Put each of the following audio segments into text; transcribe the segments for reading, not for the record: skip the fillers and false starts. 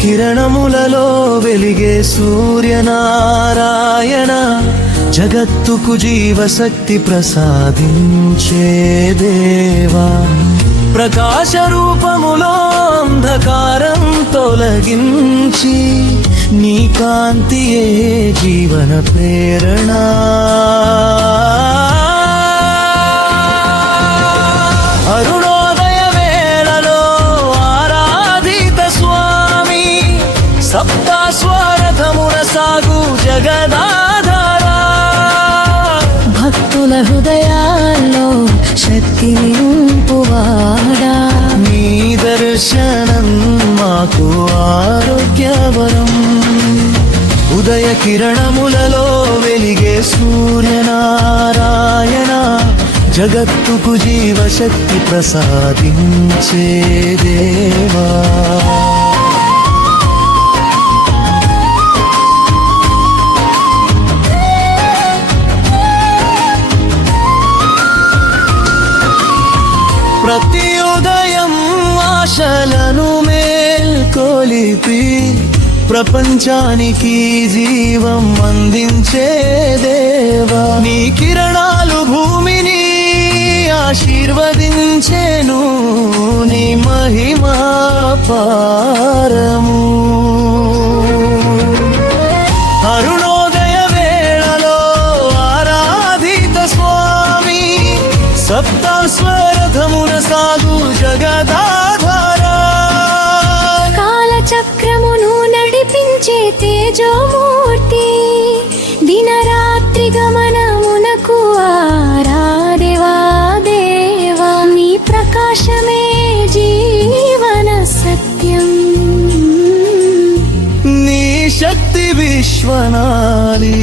కిరణములలో వెలిగే సూర్యనారాయణ, జగత్తుకు జీవశక్తి ప్రసాదించే దేవా. ప్రకాశ రూపములో అంధకారం తొలగించి, నీ కాంతియే జీవన ప్రేరణ. అరుణోదయ వేళలో ఆరాధిత స్వామి, సప్తాస్వరథమున సాగు జగదాధారా. భక్తుల హృదయాల్లో శక్తిని నింపువాడా, నీ దర్శనం మాకు ఆరోగ్యవరం. ఉదయ కిరణములలో వెలిగే సూర్యనారాయణ, జగత్తుకు జీవశక్తి ప్రసాదించే దేవా. ప్రతి ఉదయం ఆశలను మేల్కొలిపి, ప్రపంచానికి జీవం అందించే దేవా. నీ కిరణాలు భూమిని ఆశీర్వదించెను, నీ మహిమా పారము. అరుణోదయ వేళలో ఆరాధిత స్వామి, సప్తాస్వరథమున సాగు జగదాధారా. కాలచక్రమును నడిపించే తేజోమూర్తి, దినరాత్రి గమనమునకు ఆరాధేవా దేవా. నీ ప్రకాశమే జీవన సత్యం, నీ శక్తి విశ్వనాలి.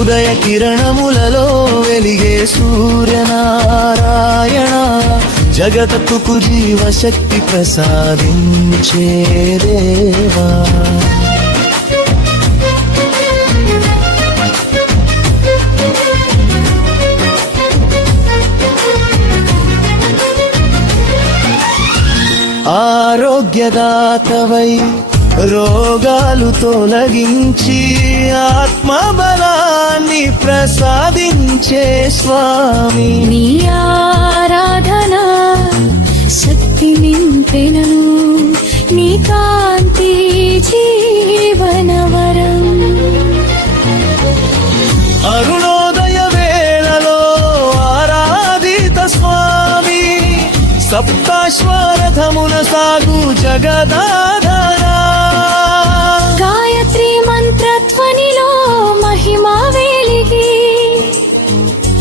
ఉదయ కిరణములలో వెలిగే సూర్యనారాయణ, జగత్తుకు జీవశక్తి ప్రసాదించే దేవా. ఆరోగ్యదాతవై రోగాలు తొలగించి, ఆత్మబలాన్ని ప్రసాదించే స్వామి. నీ ఆరాధన శక్తి నింపెనను, నీ కాంతి జీవనవరం. అరుణోదయ వేళలో ఆరాధిత స్వామి, సప్తాశ్వరథమున సాగు జగదాధారా. గాయత్రి మంత్రధ్వనిలో మహిమా వెలిగి,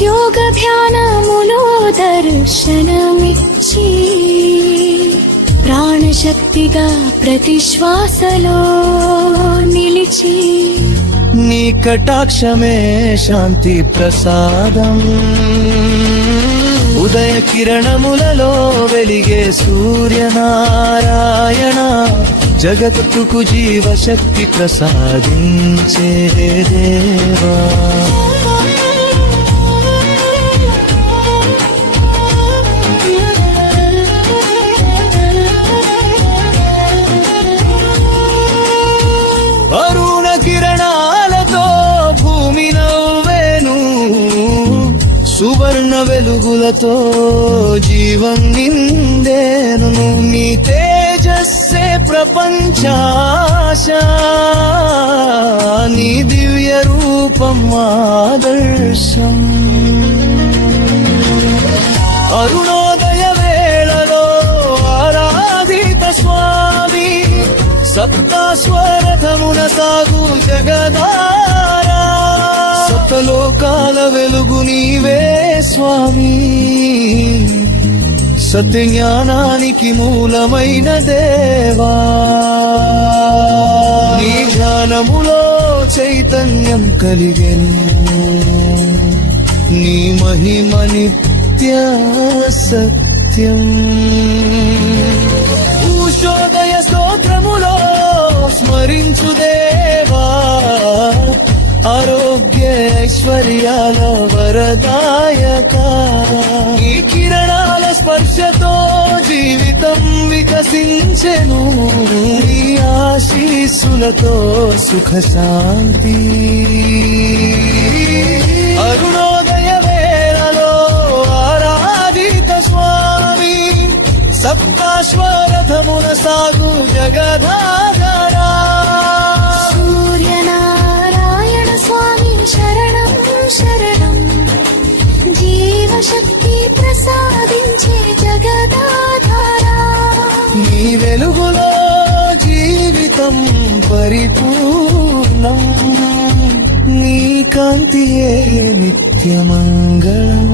యోగ ధ్యానములో దర్శనమిచ్చి, ప్రాణశక్తిగా ప్రతి శ్వాసలో నిలిచి, నీ కటాక్షమే శాంతి ప్రసాదం. ఉదయ కిరణములలో వెలిగే సూర్యనారాయణ, జగత్తుకు జీవశక్తి ప్రసాదించే దేవా. అరుణ కిరణాలతో భూమి నవ్వేను, సువర్ణ వెలుగులతో జీవం నిండేను. నీ తేజస్సే ప్రపంచాశ, నీ దివ్య రూపం ఆదర్శం. అరుణోదయ వేళలో ఆరాధిత స్వామి, సప్తాస్వరథమున సాగు జగదారా. సప్తలోకాల వెలుగు నీవే స్వామి, సత్యజ్ఞానానికి మూలమైన దేవా. నీ ధ్యానములో చైతన్యం కలిగెను, నీ మహిమ నిత్య సత్యం. ఉషోదయ స్తోత్రములో స్మరించు దేవా, ఆరోగ్య ఐశ్వర్యాల వరదాయక. ఈ కిరణాల స్పర్శతో జీవితం వికసించెను నీ ఆశీస్సులతో సుఖ శాంతి అరుణోదయ వేళలో ఆరాధిత స్వామి సప్తాశ్వరథమున సాగు జగదాధారా సూర్యనారాయణ స్వామి శరణం శరణం జీవశక్తి ప్రసాదించే జగదాధారా నీ వెలుగులో జీవితం పరిపూర్ణం నీ కాంతియే నిత్యమంగళం